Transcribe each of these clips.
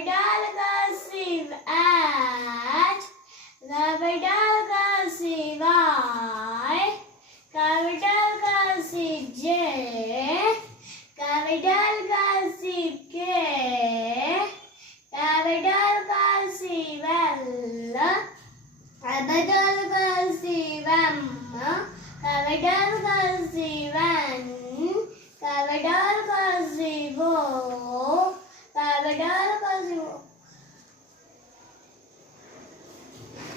capital cursive H, capital cursive I, capital cursive J, capital cursive K, capital cursive L, capital cursive M, capital cursive N, capital cursive O, capital cursive O,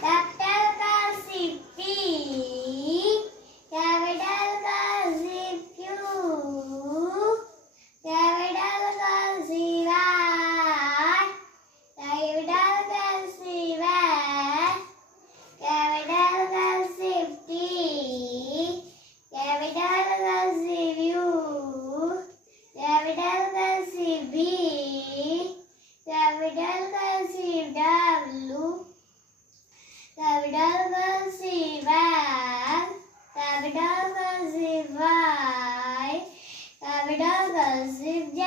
capital cursive P, capital cursive Q, capital cursive R, capital cursive S, capital cursive T, capital cursive U, capital cursive V, capital cursive W, capital cursive X, capital cursive Y, capital cursive Z.